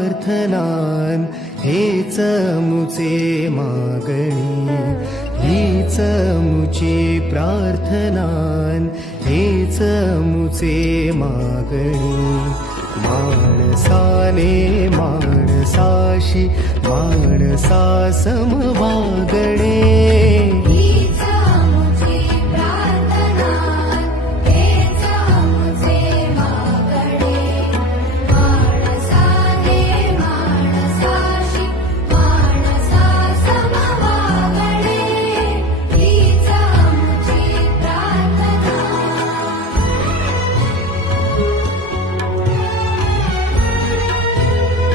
प्रार्थनान हेच मुचे मागणी, हीच मुची प्रार्थनान हेच मुचे मागणी. माणसाने माणसाशी माणसा समवागणे,